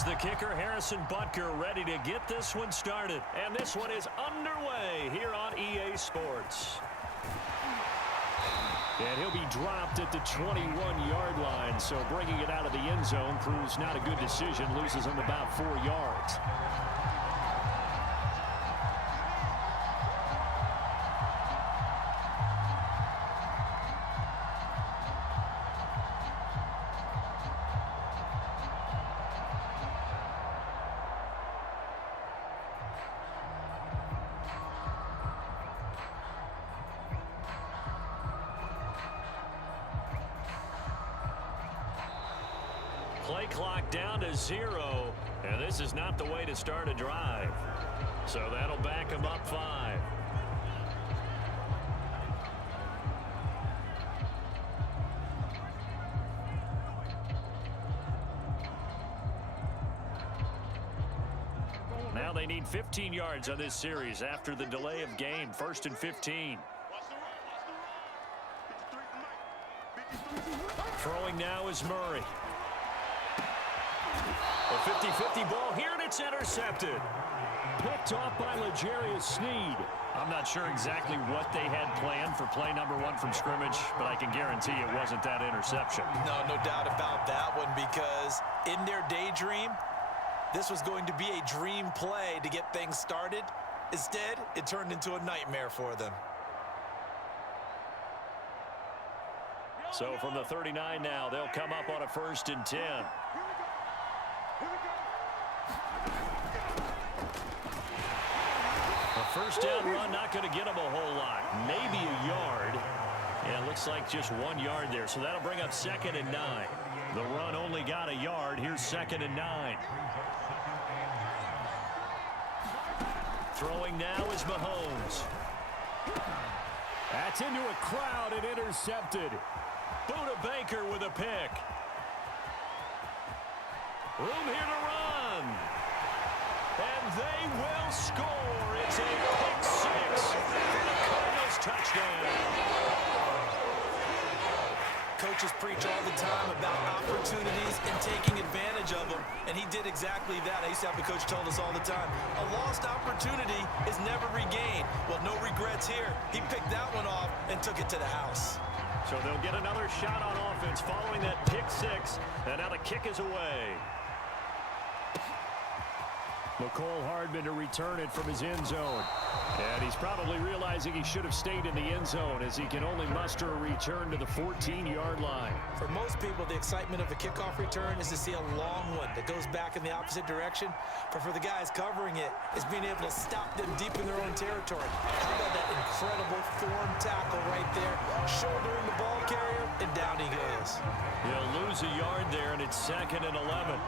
Here's the kicker, Harrison Butker, ready to get this one started. And this one is underway here on EA Sports. And he'll be dropped at the 21-yard line, so bringing it out of the end zone proves not a good decision. Loses him about 4 yards. Play clock down to 0, and this is not the way to start a drive. So that'll back him up 5. Now they need 15 yards on this series after the delay of game. 1st and 15. Throwing now is Murray. A 50-50 ball here, and it's intercepted. Picked off by L'Jarius Sneed. I'm not sure exactly what they had planned for play number 1 from scrimmage, but I can guarantee it wasn't that interception. No doubt about that one, because in their daydream, this was going to be a dream play to get things started. Instead, it turned into a nightmare for them. So from the 39 now, they'll come up on a 1st and 10. A first down run, not going to get them a whole lot. Maybe a yard. And it looks like just 1 yard there. So that'll bring up 2nd and 9. The run only got a yard. Here's 2nd and 9. Throwing now is Mahomes. That's into a crowd and intercepted. Buda Baker with a pick. Room here to run. And they will score. It's a pick 6 for the Cardinals touchdown. Coaches preach all the time about opportunities and taking advantage of them, and he did exactly that. I used to have a coach told us all the time, a lost opportunity is never regained. Well, no regrets here. He picked that one off and took it to the house. So they'll get another shot on offense following that pick 6, and now the kick is away. McCole Hardman to return it from his end zone. And he's probably realizing he should have stayed in the end zone as he can only muster a return to the 14-yard line. For most people, the excitement of a kickoff return is to see a long one that goes back in the opposite direction. But for the guys covering it, it's being able to stop them deep in their own territory. How about that incredible form tackle right there? Shouldering the ball carrier, and down he goes. He'll lose a yard there, and it's 2nd and 11.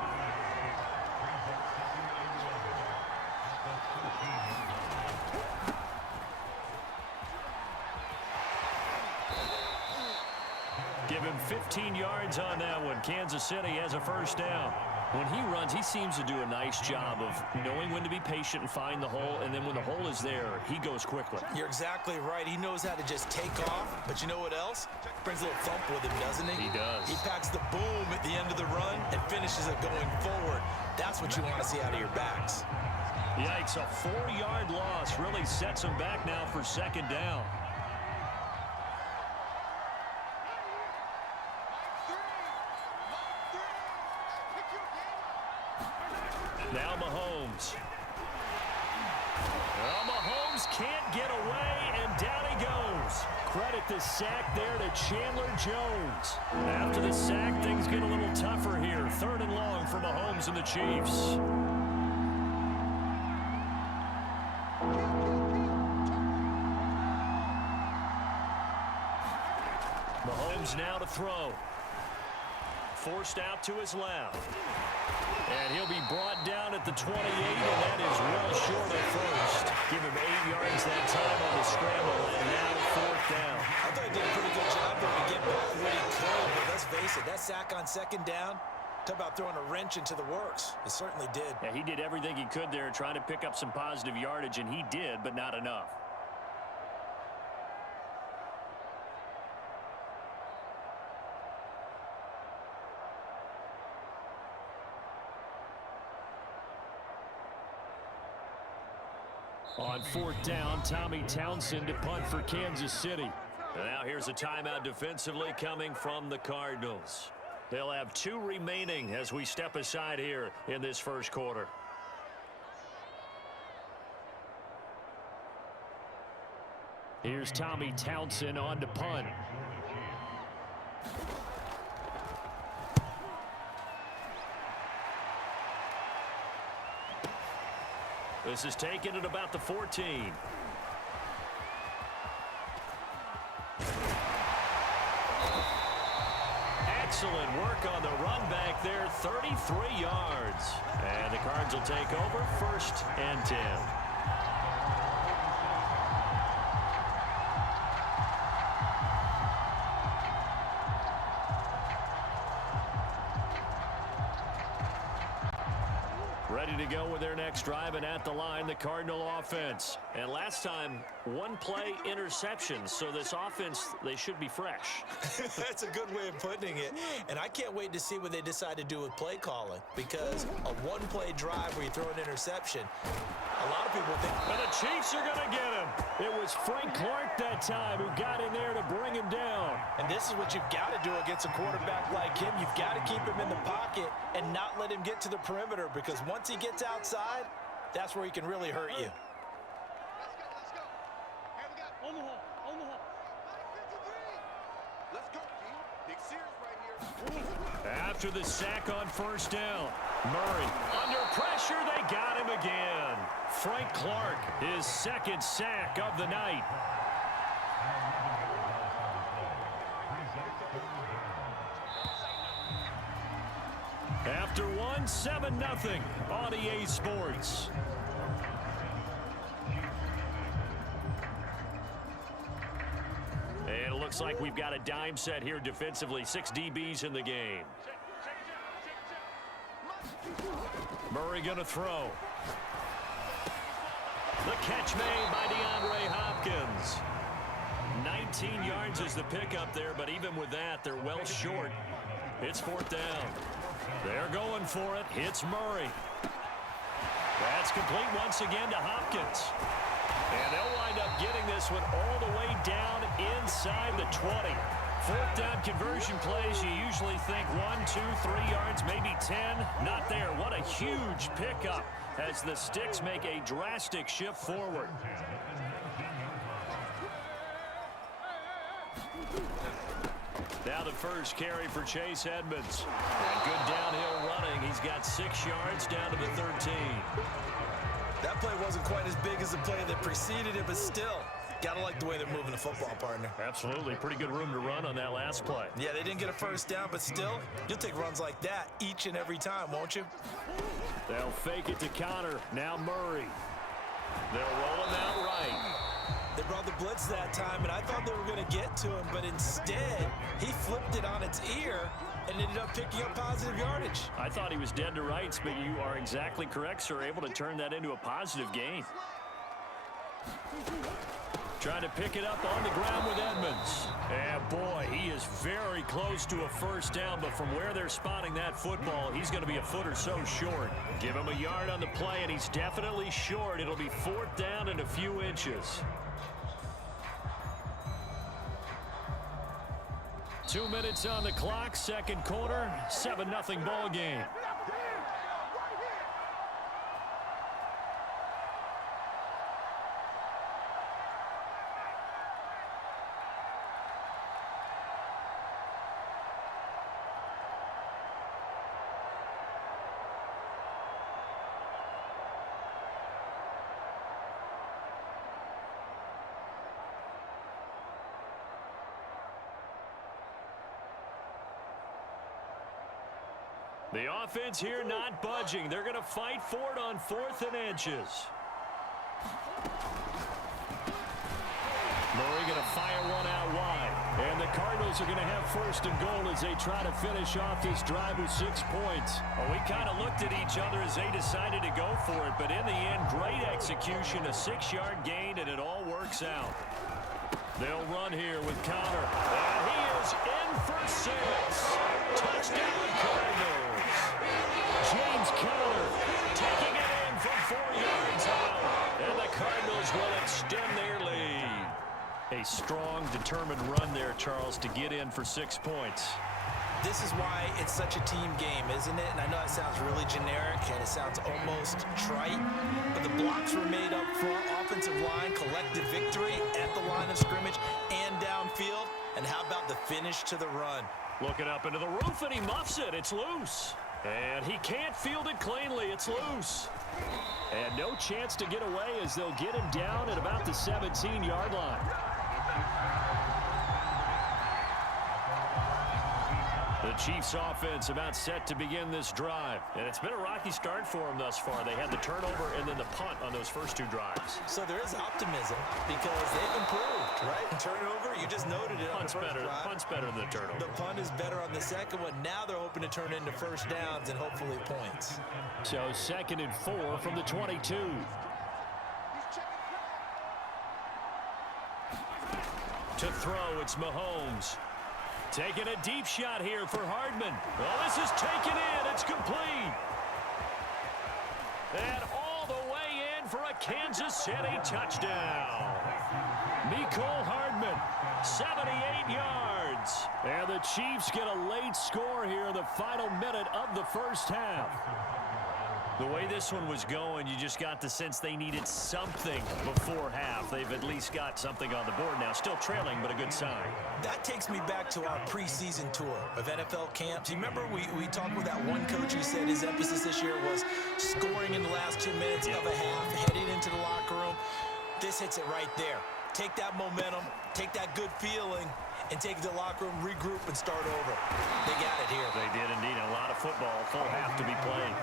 Give him 15 yards on that one. Kansas City has a first down. When he runs, he seems to do a nice job of knowing when to be patient and find the hole, and then when the hole is there, he goes quickly. You're exactly right. He knows how to just take off, but you know what else? Brings a little thump with him, doesn't he? He does. He packs the boom at the end of the run and finishes it going forward. That's what you want to see out of your backs. Yikes, a 4-yard loss really sets him back now for 2nd down. Now Mahomes. Well, Mahomes can't get away, and down he goes. Credit the sack there to Chandler Jones. After the sack, things get a little tougher here. 3rd and long for Mahomes and the Chiefs. Mahomes now to throw. Forced out to his left. And he'll be brought down at the 28, and that is well short of first. Give him 8 yards that time on the scramble, and now 4th down. I thought he did a pretty good job there to get back what he could, but let's face it, that sack on 2nd down, talk about throwing a wrench into the works. It certainly did. Yeah, he did everything he could there trying to pick up some positive yardage, and he did, but not enough. On fourth down, Tommy Townsend to punt for Kansas City. And now here's a timeout defensively coming from the Cardinals. They'll have 2 remaining as we step aside here in this first quarter. Here's Tommy Townsend on to punt. This is taken at about the 14. Excellent work on the run back there, 33 yards. And the Cards will take over, 1st and 10. Ready to go with their next drive, and at the line, the Cardinal offense. And last time, 1-play interception, so this offense, they should be fresh. That's a good way of putting it. And I can't wait to see what they decide to do with play calling, because a 1-play drive where you throw an interception, a lot of people think... And the Chiefs are going to get him. It was Frank Clark that time who got in there to bring him down. And this is what you've got to do against a quarterback like him. You've got to keep him in the pocket and not let him get to the perimeter, because once he gets outside, that's where he can really hurt you. Let's go. Here we got Omaha. Let's go, team. Big Sears right here. After the sack on first down, Murray under pressure, they got him again. Frank Clark, his 2nd sack of the night. After one, 7-0 on EA Sports. And it looks like we've got a dime set here defensively. 6 DBs in the game. Murray going to throw. The catch made by DeAndre Hopkins. 19 yards is the pickup there, but even with that, they're well short. It's 4th down. They're going for it. Hits Murray. That's complete once again to Hopkins. And they'll wind up getting this one all the way down inside the 20. 4th down conversion plays, you usually think 1, 2, 3 yards, maybe 10. Not there. What a huge pickup as the Sticks make a drastic shift forward. Now the first carry for Chase Edmonds. And good downhill running. He's got 6 yards down to the 13. That play wasn't quite as big as the play that preceded it, but still, gotta like the way they're moving the football, partner. Absolutely. Pretty good room to run on that last play. Yeah, they didn't get a first down, but still, you'll take runs like that each and every time, won't you? They'll fake it to Connor. Now Murray. They'll roll him out right. They brought the blitz that time, and I thought they were going to get to him, but instead, he flipped it on its ear and ended up picking up positive yardage. I thought he was dead to rights, but you are exactly correct, sir. Able to turn that into a positive gain. Trying to pick it up on the ground with Edmonds. And boy, he is very close to a first down, but from where they're spotting that football, he's going to be a foot or so short. Give him a yard on the play, and he's definitely short. It'll be 4th down and a few inches. 2 minutes on the clock, 2nd quarter, 7-0 ball game. The offense here not budging. They're going to fight for it on 4th and inches. Murray going to fire one out wide. And the Cardinals are going to have 1st and goal as they try to finish off this drive with 6 points. Well, we kind of looked at each other as they decided to go for it. But in the end, great execution, a 6-yard gain, and it all works out. They'll run here with Connor. And he is in for 6. Touchdown, Cardinals. James Conner taking it in from 4 yards out. And the Cardinals A strong, determined run there, Charles, to get in for 6 points. This is why it's such a team game, isn't it? And I know it sounds really generic and it sounds almost trite, but the blocks were made up front, offensive line, collective victory at the line of scrimmage and downfield. And how about the finish to the run? Looking up into the roof, and he muffs it. It's loose. And he can't field it cleanly. It's loose. And no chance to get away as they'll get him down at about the 17-yard line. The Chiefs offense about set to begin this drive. And it's been a rocky start for them thus far. They had the turnover and then the punt on those first 2 drives. So there is optimism because they've improved, right? Turnover, you just noted it. Punt's better than the turnover. The punt is better on the second one. Now they're hoping to turn into first downs and hopefully points. So 2nd and 4 from the 22. To throw, it's Mahomes. Taking a deep shot here for Hardman. Well, this is taken in. It's complete. And all the way in for a Kansas City touchdown. Mecole Hardman, 78 yards. And the Chiefs get a late score here in the final minute of the first half. The way this one was going, you just got the sense they needed something before half. They've at least got something on the board now. Still trailing, but a good sign. That takes me back to our preseason tour of NFL camps. You remember we talked with that one coach who said his emphasis this year was scoring in the last 2 minutes of a half, heading into the locker room. This hits it right there. Take that momentum, take that good feeling, and take it to the locker room, regroup, and start over. They got it here. They did indeed. A lot of football, full half to be played.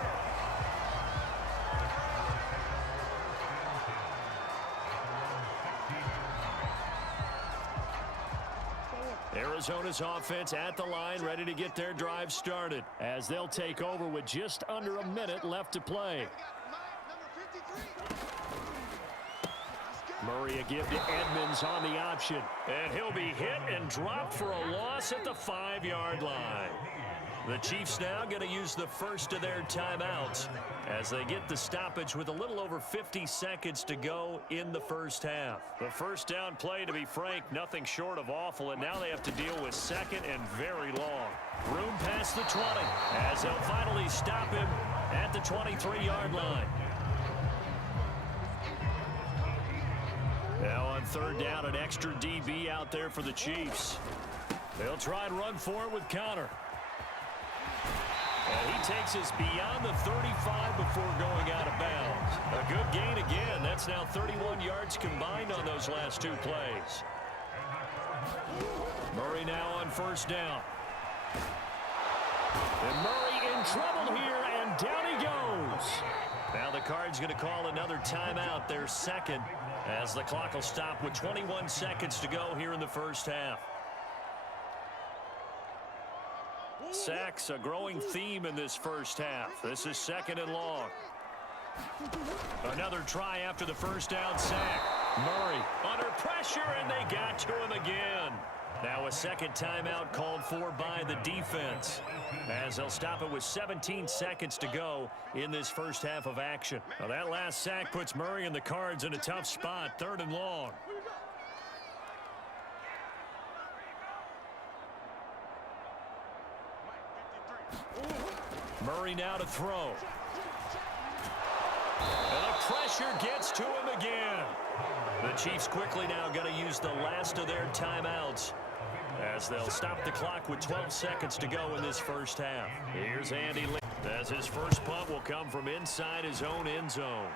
Arizona's offense at the line, ready to get their drive started as they'll take over with just under a minute left to play. Murray a give to Edmonds on the option. And he'll be hit and dropped for a loss at the 5-yard line. The Chiefs now going to use the first of their timeouts as they get the stoppage with a little over 50 seconds to go in the first half. The first down play, to be frank, nothing short of awful, and now they have to deal with 2nd and very long. Room past the 20 as they'll finally stop him at the 23-yard line. Now on 3rd down, an extra DB out there for the Chiefs. They'll try and run for it with Conner. And he takes us beyond the 35 before going out of bounds. A good gain again. That's now 31 yards combined on those last 2 plays. Murray now on 1st down. And Murray in trouble here, and down he goes. Now the Cards going to call another timeout, their 2nd, as the clock will stop with 21 seconds to go here in the first half. Sacks, a growing theme in this first half. This is 2nd and long. Another try after the first down sack. Murray under pressure, and they got to him again. Now a 2nd timeout called for by the defense, as they'll stop it with 17 seconds to go in this first half of action. Now that last sack puts Murray and the Cards in a tough spot, 3rd and long. Murray now to throw. And the pressure gets to him again. The Chiefs quickly now going to use the last of their timeouts as they'll stop the clock with 12 seconds to go in this first half. Here's Andy Lee, as his first punt will come from inside his own end zone.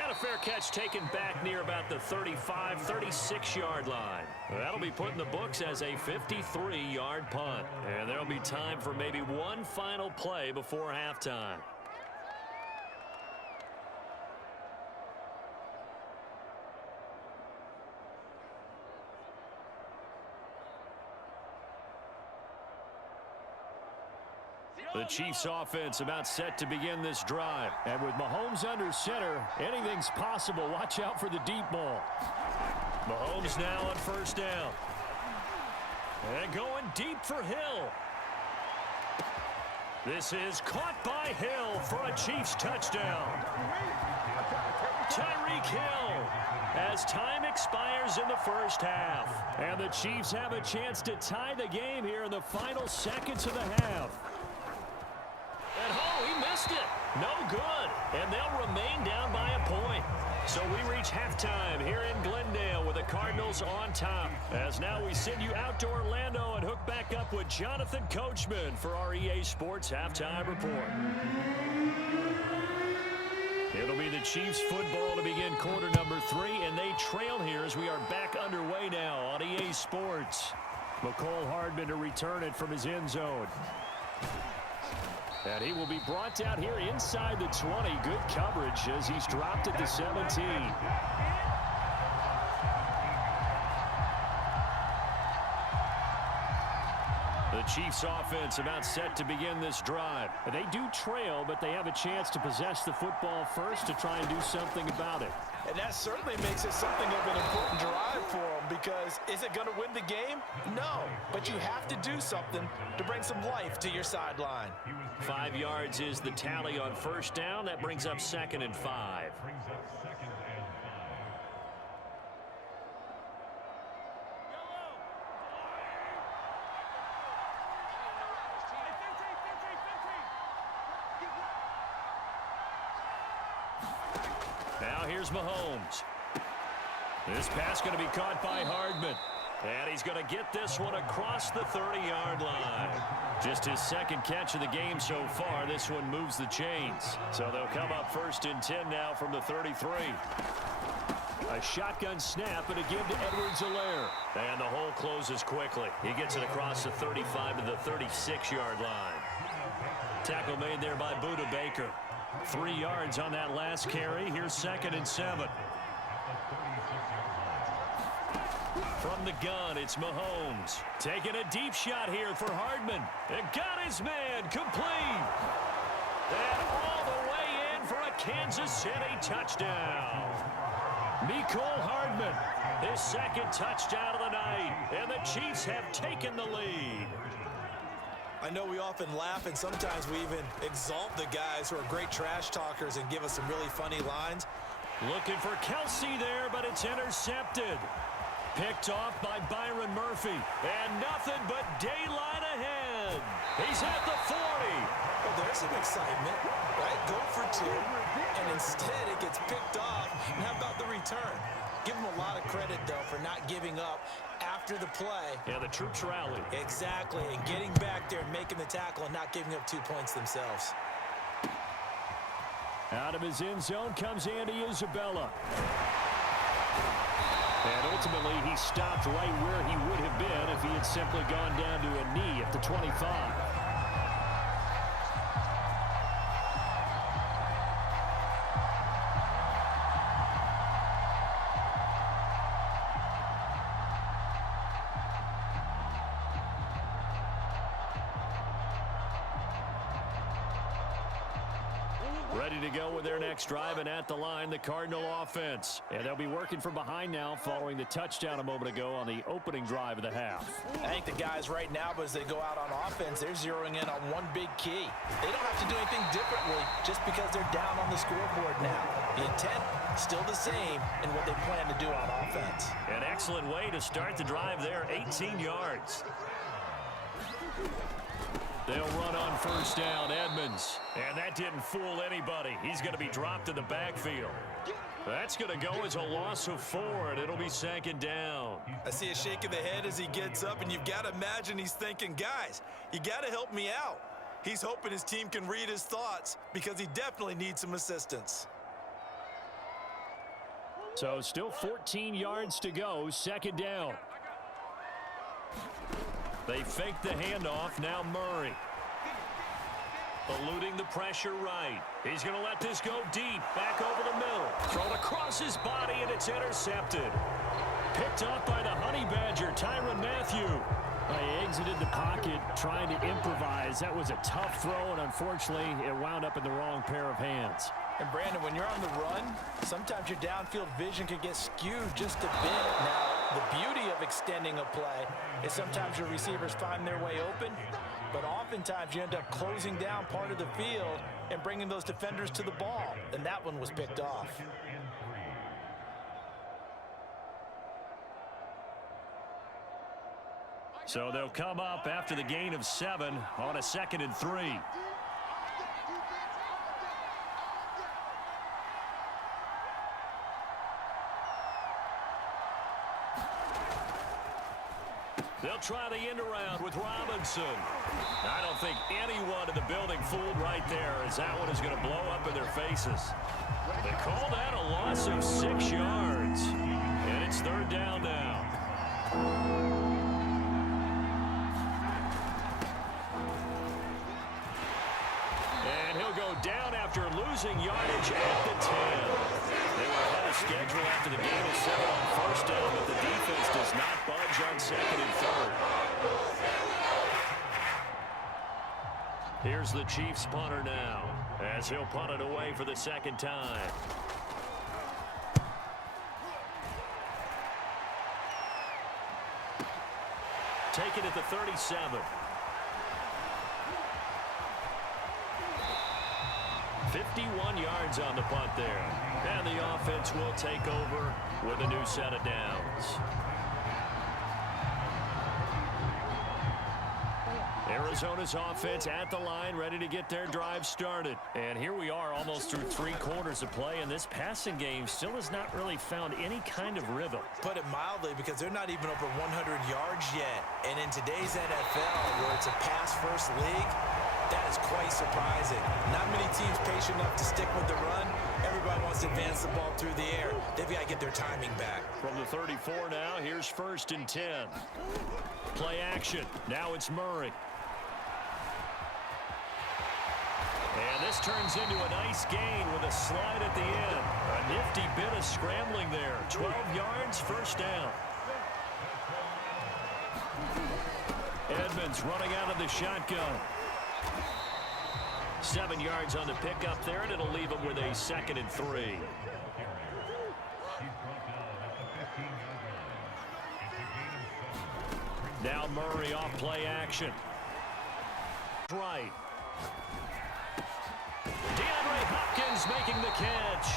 And a fair catch taken back near about the 35, 36-yard line. That'll be put in the books as a 53-yard punt. And there'll be time for maybe one final play before halftime. The Chiefs offense about set to begin this drive. And with Mahomes under center, anything's possible. Watch out for the deep ball. Mahomes now on 1st down. And going deep for Hill. This is caught by Hill for a Chiefs touchdown. Tyreek Hill as time expires in the first half. And the Chiefs have a chance to tie the game here in the final seconds of the half. And he missed it. No good. And they'll remain down by a point. So we reach halftime here in Glendale with the Cardinals on top. As now we send you out to Orlando and hook back up with Jonathan Coachman for our EA Sports Halftime Report. It'll be the Chiefs football to begin quarter number 3, and they trail here as we are back underway now on EA Sports. McCole Hardman to return it from his end zone. And he will be brought down here inside the 20. Good coverage as he's dropped at the 17. The Chiefs offense about set to begin this drive. They do trail, but they have a chance to possess the football first to try and do something about it. And that certainly makes it something of an important drive for them, because is it going to win the game? No, but you have to do something to bring some life to your sideline. 5 yards is the tally on first down. That brings up 2nd and 5. Now here's Mahomes. This pass going to be caught by Hardman. And he's going to get this one across the 30-yard line. Just his second catch of the game so far. This one moves the chains. So they'll come up 1st and 10 now from the 33. A shotgun snap and a give to Edwards-Helaire. And the hole closes quickly. He gets it across the 35 to the 36-yard line. Tackle made there by Budda Baker. 3 yards on that last carry. Here's 2nd and 7. From the gun, it's Mahomes. Taking a deep shot here for Hardman. And got his man complete. And all the way in for a Kansas City touchdown. Mecole Hardman, his 2nd touchdown of the night. And the Chiefs have taken the lead. I know we often laugh, and sometimes we even exalt the guys who are great trash talkers and give us some really funny lines. Looking for Kelce there, but it's intercepted. Picked off by Byron Murphy. And nothing but daylight ahead. He's at the 40. Well, there's some excitement, right? Go for 2, and instead it gets picked off. And how about the return? Give him a lot of credit, though, for not giving up after the play. Yeah, the troops rallied. Exactly, and getting back there and making the tackle and not giving up 2 points themselves. Out of his end zone comes Andy Isabella. And ultimately, he stopped right where he would have been if he had simply gone down to a knee at the 25. Ready to go with their next drive, and at the line, the Cardinal offense. And they'll be working from behind now following the touchdown a moment ago on the opening drive of the half. I think the guys right now, as they go out on offense, they're zeroing in on one big key. They don't have to do anything differently just because they're down on the scoreboard now. The intent, still the same in what they plan to do on offense. An excellent way to start the drive there, 18 yards. They'll run on first down, Edmonds. And that didn't fool anybody. He's going to be dropped in the backfield. That's going to go as a loss of 4, and it'll be 2nd down. I see a shake of the head as he gets up, and you've got to imagine he's thinking, guys, you got to help me out. He's hoping his team can read his thoughts because he definitely needs some assistance. So still 14 yards to go, 2nd down. They fake the handoff. Now Murray. Eluding the pressure right. He's going to let this go deep. Back over the middle. Thrown across his body, and it's intercepted. Picked up by the Honey Badger, Tyrann Mathieu. He exited the pocket trying to improvise. That was a tough throw, and unfortunately, it wound up in the wrong pair of hands. And Brandon, when you're on the run, sometimes your downfield vision can get skewed just a bit. Now, the beauty of extending a play is sometimes your receivers find their way open, but oftentimes you end up closing down part of the field and bringing those defenders to the ball, and that one was picked off. So they'll come up after the gain of 7 on a 2nd and 3. They'll try the end around with Robinson. I don't think anyone in the building fooled right there, as that one is going to blow up in their faces. They call that a loss of 6 yards. And it's 3rd down now. And he'll go down after losing yardage at the 10. They were ahead of schedule after the game of 7 on 1st down, but the defense does not budge on 2nd and 3rd. Here's the Chiefs punter now, as he'll punt it away for the 2nd time. Taken at the 37. 51 yards on the punt there. And the offense will take over with a new set of downs. Arizona's offense at the line, ready to get their drive started. And here we are almost through 3 quarters of play, and this passing game still has not really found any kind of rhythm. Put it mildly, because they're not even over 100 yards yet. And in today's NFL, where it's a pass-first league, that is quite surprising. Not many teams patient enough to stick with the run. Everybody wants to advance the ball through the air. They've got to get their timing back. From the 34 now, here's 1st and 10. Play action. Now it's Murray. And this turns into a nice gain with a slide at the end. A nifty bit of scrambling there. 12 yards, 1st down. Edmonds running out of the shotgun. 7 yards on the pickup there, and it'll leave him with a 2nd and 3. Now Murray off play action. Right. DeAndre Hopkins making the catch.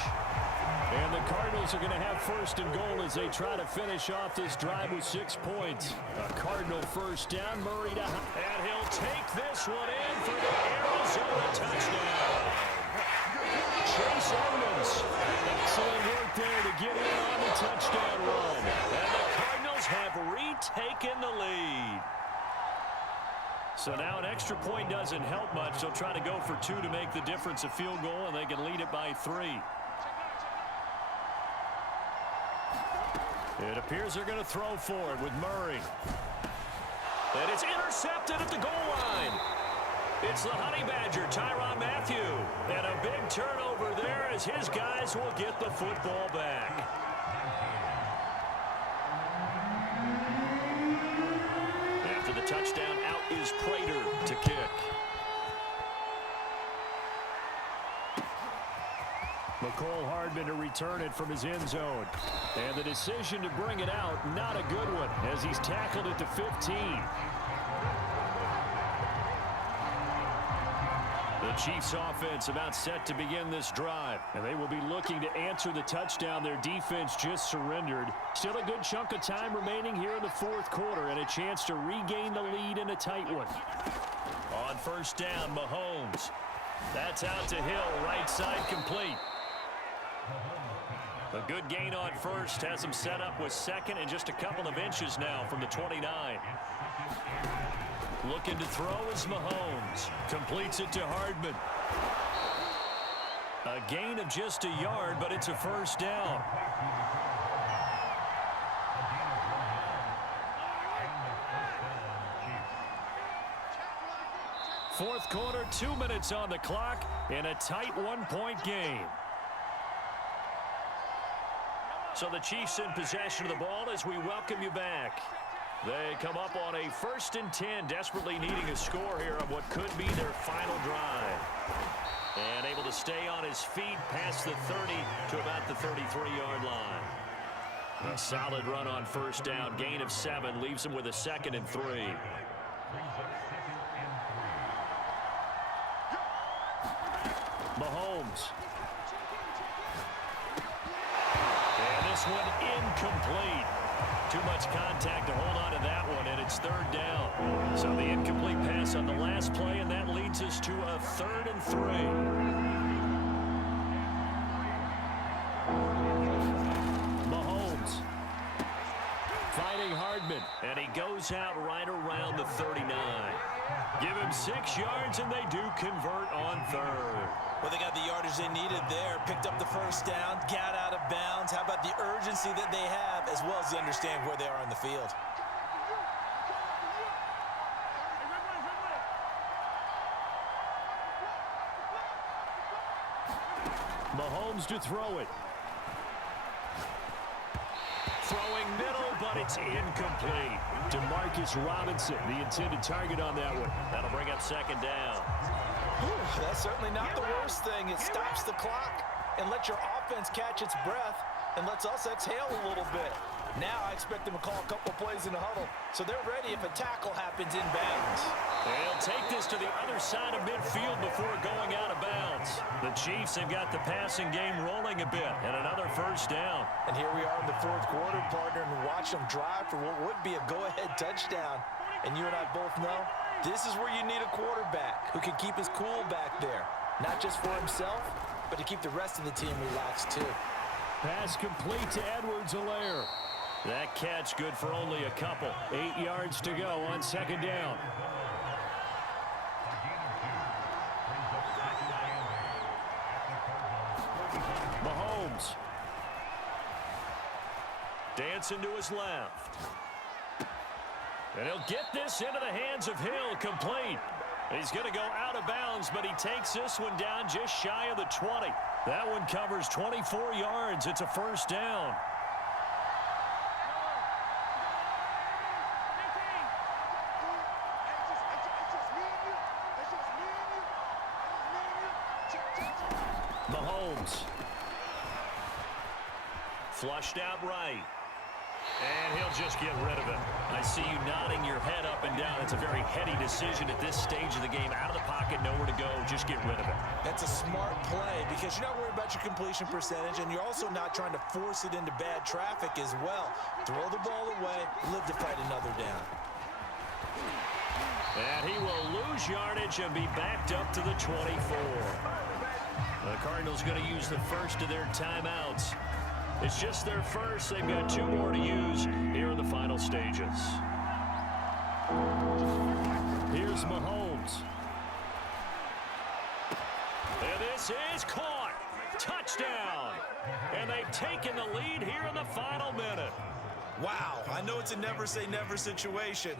And the Cardinals are going to have 1st and goal as they try to finish off this drive with 6 points. A Cardinal 1st down. Murray to and he'll take this one in for the Arizona touchdown. Chase Edmonds. excellent work there to get in on the touchdown run. And the Cardinals have retaken the lead. So now an extra point doesn't help much. They'll try to go for 2 to make the difference a field goal, and they can lead it by 3. It appears they're going to throw for it with Murray. And it's intercepted at the goal line. It's the Honey Badger, Tyrann Mathieu. And a big turnover there as his guys will get the football back. After the touchdown, out is Prater to kick. McCole Hardman to return it from his end zone. And the decision to bring it out, not a good one, as he's tackled at the 15. The Chiefs offense about set to begin this drive. And they will be looking to answer the touchdown their defense just surrendered. Still a good chunk of time remaining here in the 4th quarter and a chance to regain the lead in a tight one. On 1st down, Mahomes. That's out to Hill, right side complete. A good gain on 1st, has him set up with 2nd and just a couple of inches now from the 29. Looking to throw is Mahomes. Completes it to Hardman. A gain of just a yard, but it's a 1st down. Fourth quarter, 2 minutes on the clock in a tight 1-point game. So the Chiefs in possession of the ball as we welcome you back. They come up on a 1st and 10, desperately needing a score here on what could be their final drive. And able to stay on his feet past the 30 to about the 33-yard line. A solid run on 1st down, gain of 7, leaves him with a 2nd and 3. Mahomes. And this one incomplete. Too much contact to hold on to that one, and it's third down. So the incomplete pass on the last play, and that leads us to a 3rd and 3. Mahomes fighting Hardman, and he goes out right around the 39. Give him 6 yards, and they do convert on 3rd. Well, they got the yardage they needed there, picked up the first down, got out of bounds. How about the urgency that they have, as well as they understand where they are on the field? Mahomes to throw it. Throwing middle, but it's incomplete. To Marcus Robinson, the intended target on that one. That'll bring up 2nd down. That's certainly not the worst thing. It stops the clock and lets your offense catch its breath and lets us exhale a little bit. Now I expect them to call a couple plays in the huddle, so they're ready if a tackle happens in bounds. They'll take this to the other side of midfield before going out of bounds. The Chiefs have got the passing game rolling a bit, and another first down. And here we are in the 4th quarter, partner, and watch them drive for what would be a go-ahead touchdown. And you and I both know this is where you need a quarterback who can keep his cool back there, not just for himself, but to keep the rest of the team relaxed too. Pass complete to Edwards-Helaire. That catch good for only a couple. 8 yards to go on 2nd down. Mahomes. Dancing to his left. And he'll get this into the hands of Hill, complete. He's going to go out of bounds, but he takes this one down just shy of the 20. That one covers 24 yards. It's a first down. Mahomes. Flushed out right. And he'll just get rid of it. I see you nodding your head up and down. It's a very heady decision at this stage of the game. Out of the pocket, nowhere to go. Just get rid of it. That's a smart play because you're not worried about your completion percentage, and you're also not trying to force it into bad traffic as well. Throw the ball away, live to fight another down. And he will lose yardage and be backed up to the 24. The Cardinals going to use the first of their timeouts. It's just their first. They've got 2 more to use here in the final stages. Here's Mahomes. And this is caught. Touchdown. And they've taken the lead here in the final minute. Wow, I know it's a never-say-never situation,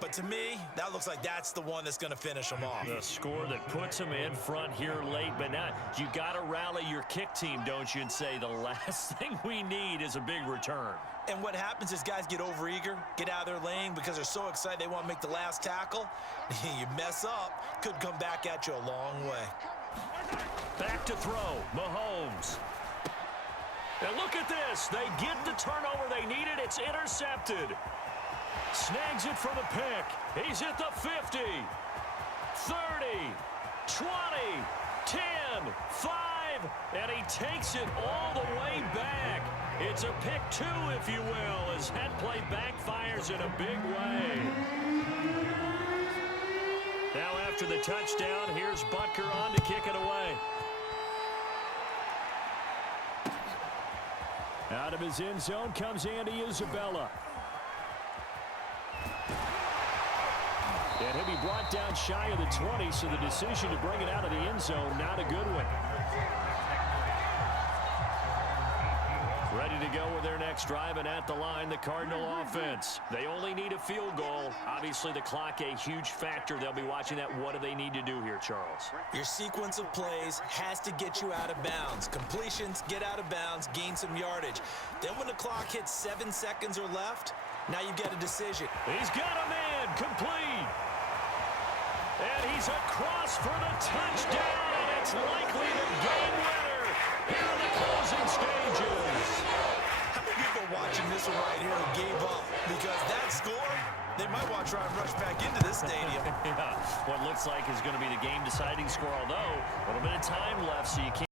but to me, that looks like that's the one that's going to finish them off. The score that puts them in front here late, but now you got to rally your kick team, don't you, and say the last thing we need is a big return. And what happens is guys get overeager, get out of their lane because they're so excited they want to make the last tackle. You mess up, could come back at you a long way. Back to throw, Mahomes. And look at this. They get the turnover they needed. It's intercepted. Snags it for the pick. He's at the 50, 30, 20, 10, 5, and he takes it all the way back. It's a pick 2, if you will, as that play backfires in a big way. Now after the touchdown, here's Butker on to kick it away. Out of his end zone comes Andy Isabella. And he'll be brought down shy of the 20, so the decision to bring it out of the end zone, not a good one. Ready to go with their next drive, and at the line, the Cardinal offense. They only need a field goal. Obviously, the clock a huge factor. They'll be watching that. What do they need to do here, Charles? Your sequence of plays has to get you out of bounds. Completions, get out of bounds, gain some yardage. Then when the clock hits 7 seconds or left, now you get a decision. He's got a man, complete. And he's across for the touchdown, and it's likely the game winner here in the closing stages. How many people watching this one right here gave up? Because that score, they might want to try and rush back into this stadium. Yeah, what looks like is going to be the game-deciding score, although a little bit of time left, so you can't